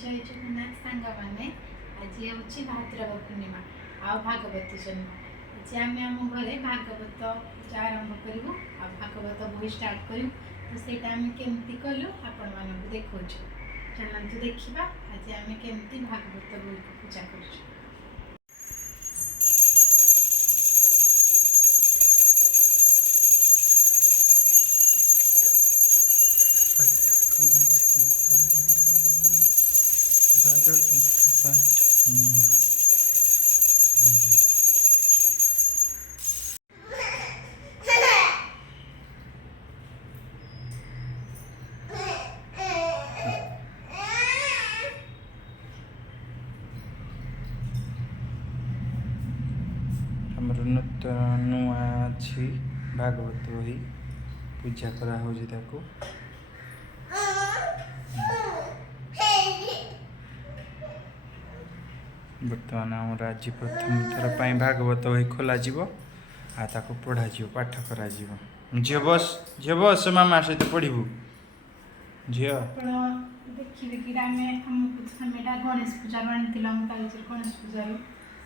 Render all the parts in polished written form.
जय जगन्नाथ सांग मैंने आज हूँ भाद्रव पूर्णिमा आ भागवत जन्म आज आम आम घरे भागवत पूजा आरंभ करूँ आ भागवत बही स्टार्ट करूँ तो सहीटा आम केमती कलु आपण मानक देखा चलतु देखा आज आम केमती भागवत बही को पूजा कर नूतन अच्छी भागवत बही पूजा करा बर्तमान आम आज प्रथम थर पर भागवत बही खोल पढ़ा पाठ कर झील बस झील बस मामा सहित पढ़ू झील देखिए कि गणेश पूजा आनी गणेश पूजा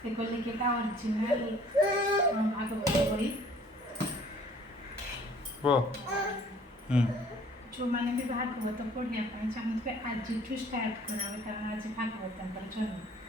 से कहले कि ओरिजिनल भागवत बही जो मैंने भी भागवत पढ़ाई चाहते आज स्टार्ट करा कारण आज भागवत जन्म